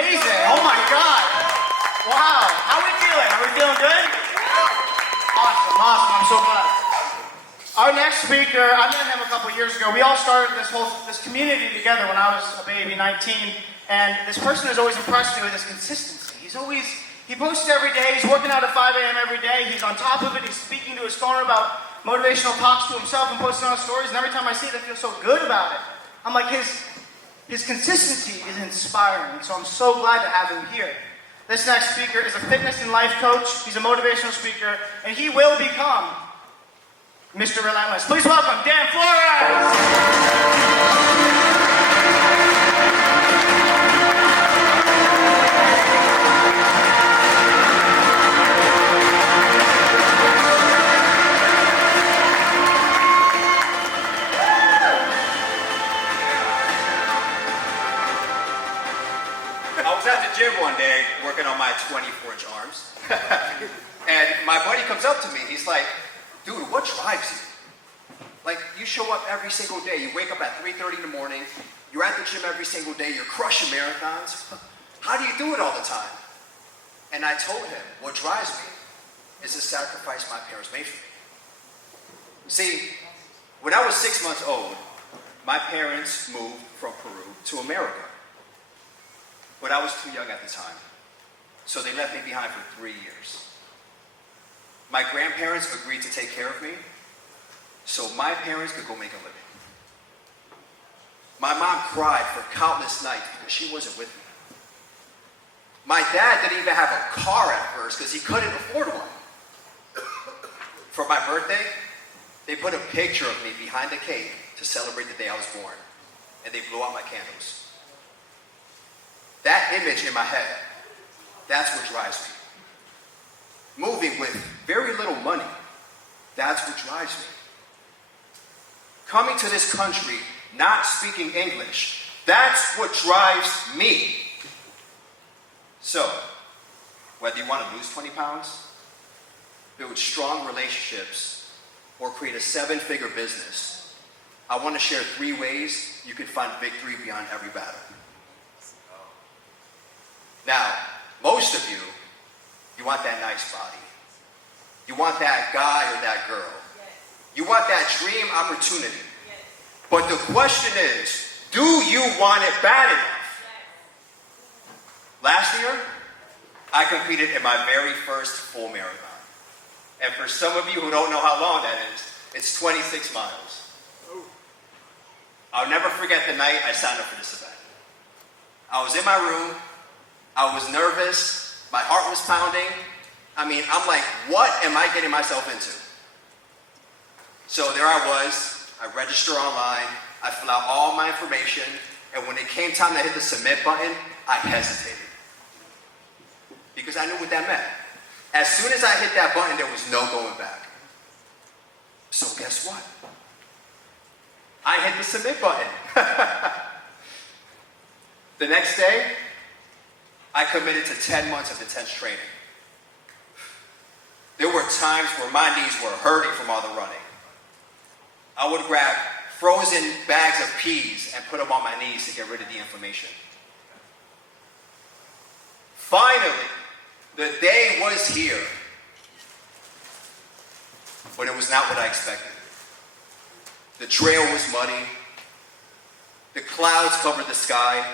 amazing. Oh my God. Wow. How are we feeling? Are we feeling good? Awesome. I'm so glad. Our next speaker, I met him a couple years ago. We all started this community together when I was a baby, 19. And this person has always impressed me with his consistency. He posts every day. He's working out at 5 a.m. every day. He's on top of it. He's speaking to his phone about motivational talks to himself and posting on stories. And every time I see it, I feel so good about it. I'm like, his consistency is inspiring. So I'm so glad to have him here. This next speaker is a fitness and life coach. He's a motivational speaker. And he will become Mr. Relentless. Please welcome Dan Flores! I was at the gym one day working on my 24-inch arms, and my buddy comes up to me. He's like, dude, what drives you? Like, you show up every single day. You wake up at 3:30 in the morning. You're at the gym every single day. You're crushing marathons. How do you do it all the time? And I told him, what drives me is the sacrifice my parents made for me. See, when I was 6 months old, my parents moved from Peru to America. But I was too young at the time, so they left me behind for 3 years. My grandparents agreed to take care of me, so my parents could go make a living. My mom cried for countless nights because she wasn't with me. My dad didn't even have a car at first because he couldn't afford one. For my birthday, they put a picture of me behind the cake to celebrate the day I was born, and they blew out my candles. That image in my head, that's what drives me. Moving with very little money, that's what drives me. Coming to this country, not speaking English, that's what drives me. So, whether you want to lose 20 pounds, build strong relationships, or create a 7-figure business, I want to share 3 ways you can find victory beyond every battle. Now, most of you want that nice body. You want that guy or that girl. You want that dream opportunity. But the question is, do you want it bad enough? Last year, I competed in my very first full marathon. And for some of you who don't know how long that is, it's 26 miles. I'll never forget the night I signed up for this event. I was in my room. I was nervous. My heart was pounding. I'm like, what am I getting myself into? So there I was. I registered online. I filled out all my information. And when it came time to hit the submit button, I hesitated. Because I knew what that meant. As soon as I hit that button, there was no going back. So guess what? I hit the submit button. The next day, I committed to 10 months of intense training. There were times where my knees were hurting from all the running. I would grab frozen bags of peas and put them on my knees to get rid of the inflammation. Finally, the day was here. But it was not what I expected. The trail was muddy. The clouds covered the sky.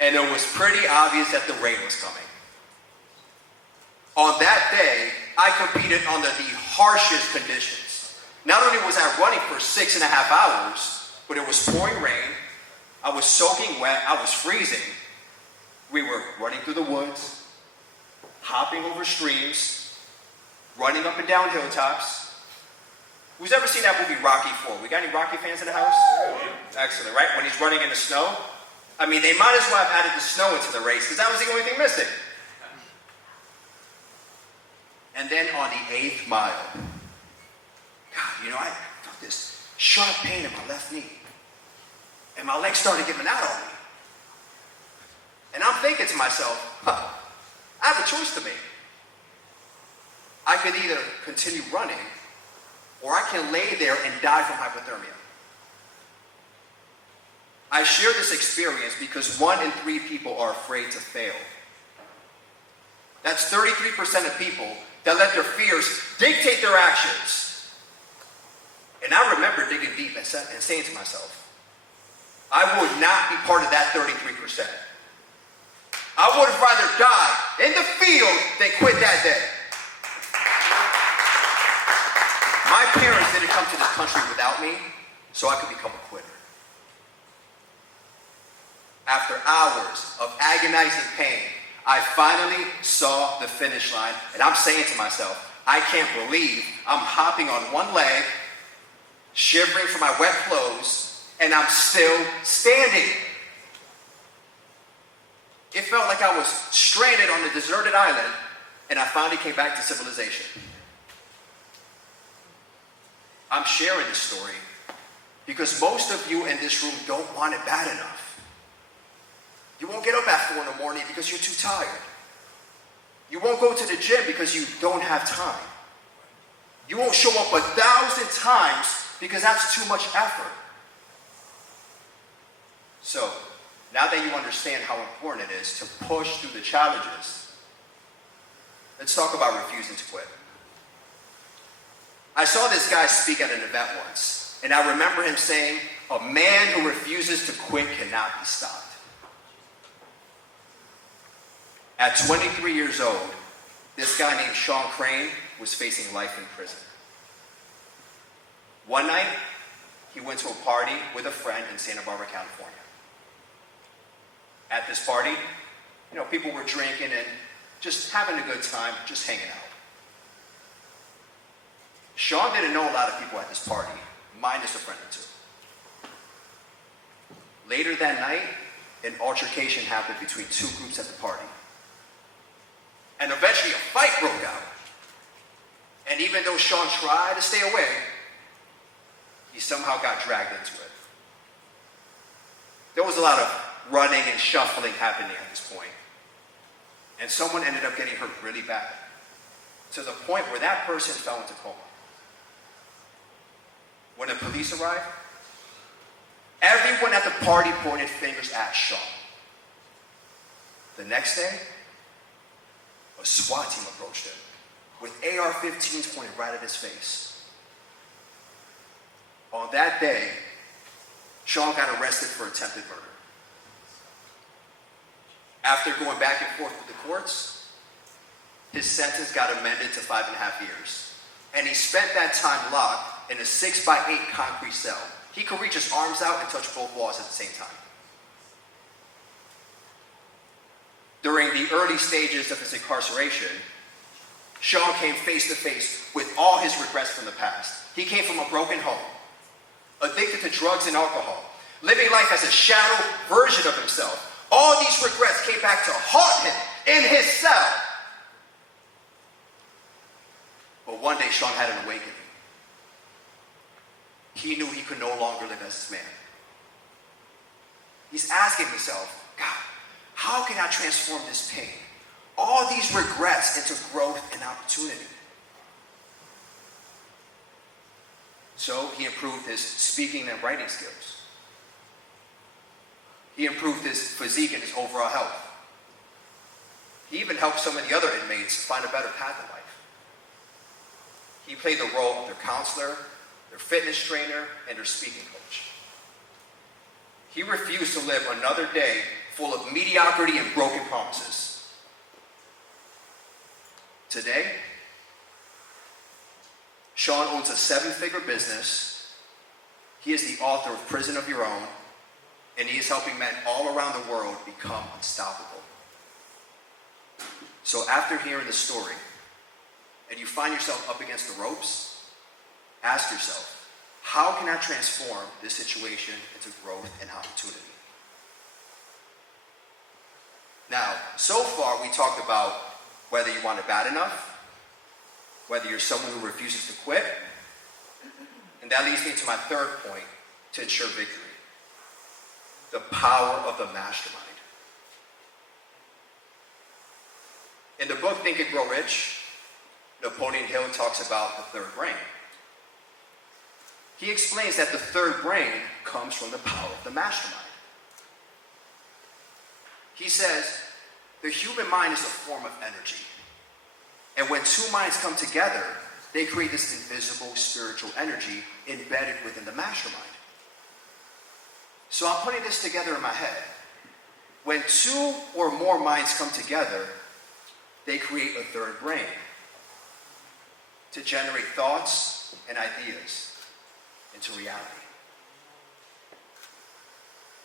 And it was pretty obvious that the rain was coming. On that day, I competed under the harshest conditions. Not only was I running for 6.5 hours, but it was pouring rain. I was soaking wet. I was freezing. We were running through the woods, hopping over streams, running up and down hilltops. Who's ever seen that movie Rocky IV? We got any Rocky fans in the house? Excellent, right? When he's running in the snow. They might as well have added the snow into the race because that was the only thing missing. And then on the 8th mile, God, I felt this sharp pain in my left knee. And my legs started giving out on me. And I'm thinking to myself, I have a choice to make. I could either continue running or I can lay there and die from hypothermia. I share this experience because 1 in 3 people are afraid to fail. That's 33% of people that let their fears dictate their actions. And I remember digging deep and saying to myself, I would not be part of that 33%. I would have rather died in the field than quit that day. My parents didn't come to this country without me, so I could become a quitter. After hours of agonizing pain, I finally saw the finish line, and I'm saying to myself, I can't believe I'm hopping on one leg, shivering from my wet clothes, and I'm still standing. It felt like I was stranded on a deserted island, and I finally came back to civilization. I'm sharing this story because most of you in this room don't want it bad enough. You won't get up at 4 in the morning because you're too tired. You won't go to the gym because you don't have time. You won't show up 1,000 times because that's too much effort. So, now that you understand how important it is to push through the challenges, let's talk about refusing to quit. I saw this guy speak at an event once, and I remember him saying, "A man who refuses to quit cannot be stopped." At 23 years old, this guy named Sean Crane was facing life in prison. One night, he went to a party with a friend in Santa Barbara, California. At this party, people were drinking and just having a good time, just hanging out. Sean didn't know a lot of people at this party, minus a friend or two. Later that night, an altercation happened between 2 groups at the party. And eventually a fight broke out. And even though Sean tried to stay away, he somehow got dragged into it. There was a lot of running and shuffling happening at this point. And someone ended up getting hurt really bad, to the point where that person fell into coma. When the police arrived, everyone at the party pointed fingers at Sean. The next day, a SWAT team approached him with AR-15s pointed right at his face. On that day, Sean got arrested for attempted murder. After going back and forth with the courts, his sentence got amended to 5.5 years. And he spent that time locked in a 6x8 concrete cell. He could reach his arms out and touch both walls at the same time. During the early stages of his incarceration, Sean came face to face with all his regrets from the past. He came from a broken home, addicted to drugs and alcohol, living life as a shadow version of himself. All these regrets came back to haunt him in his cell. But one day, Sean had an awakening. He knew he could no longer live as this man. He's asking himself, God, how can I transform this pain, all these regrets, into growth and opportunity? So he improved his speaking and writing skills. He improved his physique and his overall health. He even helped some of the other inmates find a better path in life. He played the role of their counselor, their fitness trainer, and their speaking coach. He refused to live another day full of mediocrity and broken promises. Today, Sean owns a 7-figure business. He is the author of Prison of Your Own, and he is helping men all around the world become unstoppable. So after hearing the story, and you find yourself up against the ropes, ask yourself, how can I transform this situation into growth and opportunity? Now, so far we talked about whether you want it bad enough, whether you're someone who refuses to quit, and that leads me to my third point to ensure victory: the power of the mastermind. In the book Think and Grow Rich, Napoleon Hill talks about the third brain. He explains that the third brain comes from the power of the mastermind. He says, the human mind is a form of energy. And when two minds come together, they create this invisible spiritual energy embedded within the mastermind. So I'm putting this together in my head. When two or more minds come together, they create a third brain to generate thoughts and ideas into reality.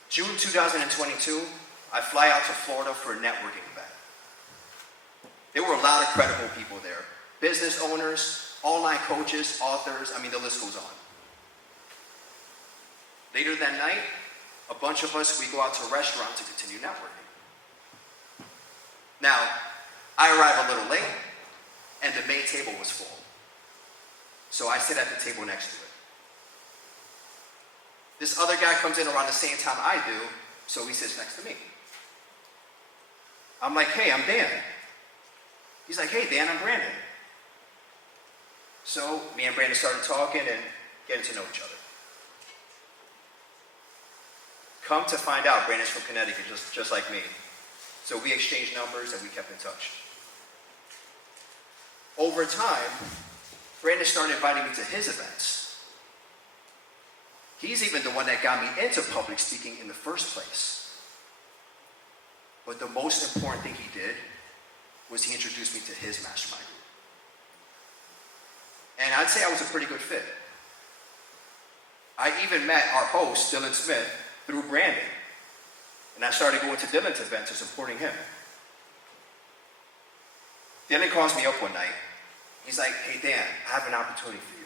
June 2022, I fly out to Florida for a networking event. There were a lot of credible people there. Business owners, online coaches, authors, the list goes on. Later that night, a bunch of us, we go out to a restaurant to continue networking. Now, I arrive a little late, and the main table was full. So I sit at the table next to it. This other guy comes in around the same time I do, so he sits next to me. I'm like, hey, I'm Dan. He's like, hey, Dan, I'm Brandon. So me and Brandon started talking and getting to know each other. Come to find out, Brandon's from Connecticut, just like me. So we exchanged numbers and we kept in touch. Over time, Brandon started inviting me to his events. He's even the one that got me into public speaking in the first place. But the most important thing he did was he introduced me to his mastermind group. And I'd say I was a pretty good fit. I even met our host, Dylan Smith, through Brandon. And I started going to Dylan's events and supporting him. Dylan calls me up one night. He's like, hey Dan, I have an opportunity for you.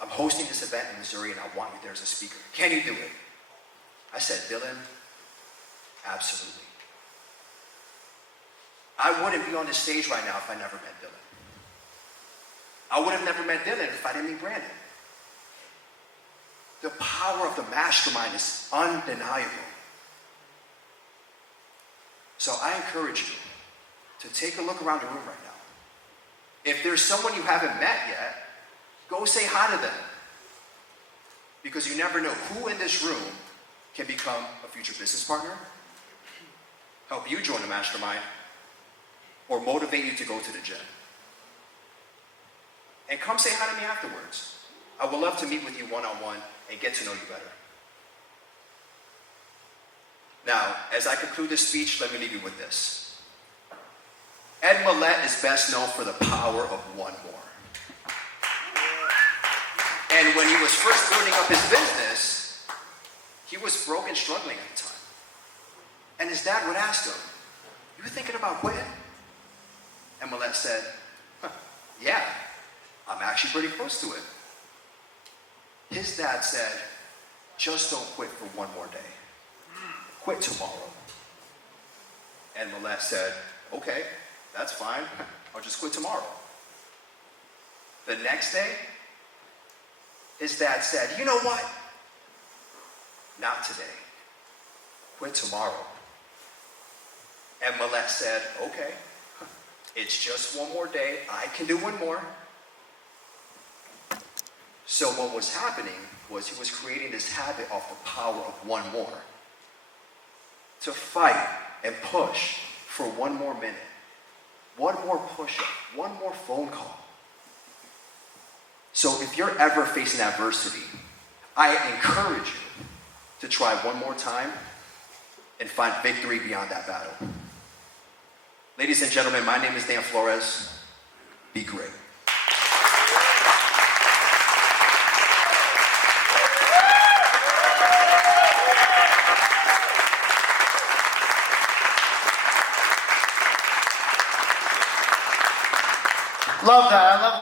I'm hosting this event in Missouri and I want you there as a speaker. Can you do it? I said, Dylan, absolutely. I wouldn't be on this stage right now if I never met Dylan. I would have never met Dylan if I didn't meet Brandon. The power of the mastermind is undeniable. So I encourage you to take a look around the room right now. If there's someone you haven't met yet, go say hi to them. Because you never know who in this room can become a future business partner, help you join a mastermind, or motivate you to go to the gym. And come say hi to me afterwards. I would love to meet with you one-on-one and get to know you better. Now, as I conclude this speech, let me leave you with this. Ed Mylett is best known for the power of one more. And when he was first building up his business, he was broke and struggling at the time. And his dad would ask him, you thinking about quitting? And Mylett said, yeah, I'm actually pretty close to it. His dad said, just don't quit for one more day. Quit tomorrow. And Mylett said, okay, that's fine. I'll just quit tomorrow. The next day, his dad said, you know what? Not today. Quit tomorrow. And Mylett said, okay, it's just one more day. I can do one more. So what was happening was he was creating this habit of the power of one more. To fight and push for one more minute. One more push-up. One more phone call. So if you're ever facing adversity, I encourage you to try one more time and find victory beyond that battle. Ladies and gentlemen, my name is Dan Flores. Be great. Love that. I love